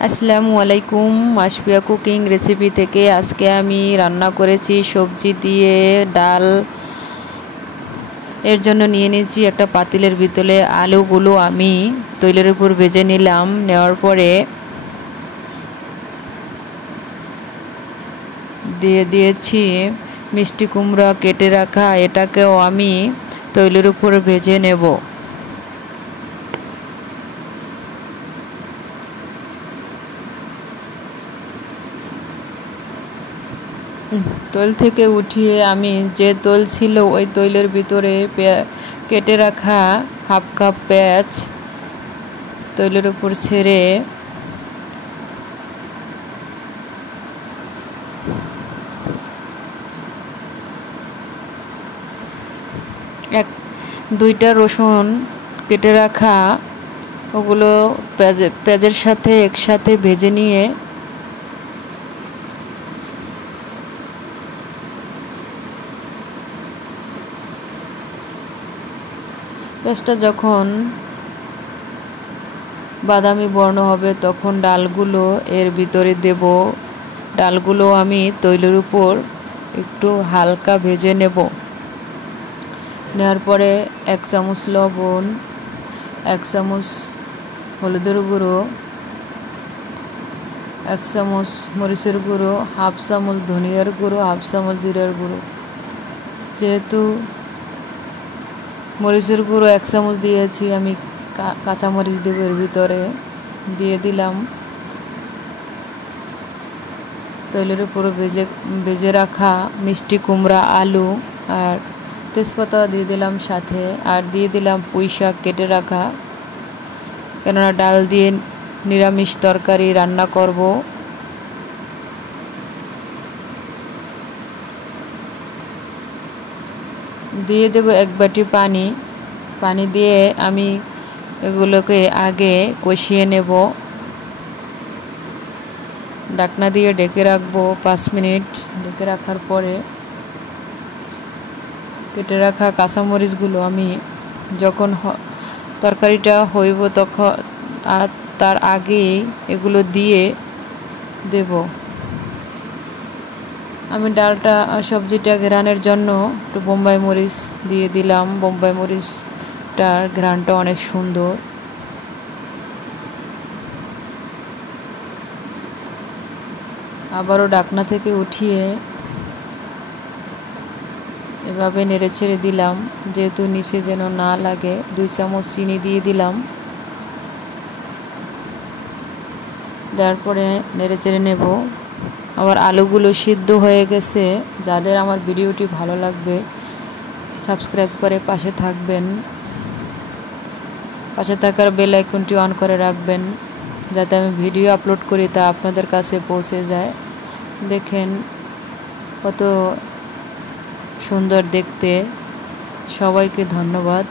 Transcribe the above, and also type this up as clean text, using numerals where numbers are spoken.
আসসালামু আলাইকুম। Masfia cooking recipe থেকে আজকে আমি রান্না করেছি সবজি দিয়ে ডাল। এর জন্য নিয়ে নিয়েছি একটা পাতিলের ভিতরে আলুগুলো আমি তৈলের উপর ভেজে নিলাম। নেওয়ার পরে দিয়ে দিয়েছি মিষ্টি কুমড়া কেটে রাখা, এটাকেও আমি তৈলের উপর ভেজে নেব। তৈল থেকে উঠিয়ে আমি যে তৈল ছিল ওই তৈলের ভিতরে কেটে রাখা হাফ কাপ পেঁয়াজ তৈলের উপর ছেড়ে দুইটা রসুন কেটে রাখা ওগুলো পেঁয়াজের সাথে একসাথে ভেজে নিয়ে পেঁয়াজটা যখন বাদামি বর্ণ হবে তখন ডালগুলো এর ভিতরে দেব। ডালগুলো আমি তৈলের উপর একটু হালকা ভেজে নেব। নেওয়ার পরে 1 চামচ লবণ, 1 চামচ হলুদের গুঁড়ো, 1 চামচ মরিচের গুঁড়ো, হাফ চামচ ধনিয়ার গুঁড়ো, হাফ চামচ জিরার গুঁড়ো। যেহেতু মরিচের গুঁড়ো 1 চামচ দিয়েছি, আমি কাঁচামরিচ দেব এর ভিতরে। দিয়ে দিলাম তৈলের উপরে ভেজে রাখা মিষ্টি কুমড়া, আলু আর তেজপাতা দিয়ে দিলাম সাথে। আর দিয়ে দিলাম পুঁই শাক কেটে রাখা, কেননা ডাল দিয়ে নিরামিষ তরকারি রান্না করব। দিয়ে দেব 1 বাটি পানি দিয়ে আমি এগুলোকে আগে কষিয়ে নেব। ঢাকনা দিয়ে ঢেকে রাখবো 5 মিনিট। ঢেকে রাখার পরে কেটে রাখা কাঁচামরিচগুলো আমি যখন তরকারিটা হইব তখন তার আগেই এগুলো দিয়ে দেব। আমি ডালটা সবজিটা ঘ্রাণের জন্য একটু বোম্বাই মরিচ দিয়ে দিলাম। বোম্বাই মরিচটার ঘ্রাণটা অনেক সুন্দর। আবারও ঢাকনা থেকে উঠিয়ে এভাবে নেড়ে ছেড়ে দিলাম, যেহেতু নিচে যেন না লাগে। 2 চামচ চিনি দিয়ে দিলাম। দেওয়ার পরে নেড়ে চেড়ে নেব। আবার আলুগুলো সিদ্ধ হয়ে গেছে। যাদের আমার ভিডিওটি ভালো লাগবে সাবস্ক্রাইব করে পাশে থাকবেন। পাশে থাকার বেল আইকনটি অন করে রাখবেন, যাতে আমি ভিডিও আপলোড করি তা আপনাদের কাছে পৌঁছে যায়। দেখেন কত সুন্দর দেখতে। সবাইকে ধন্যবাদ।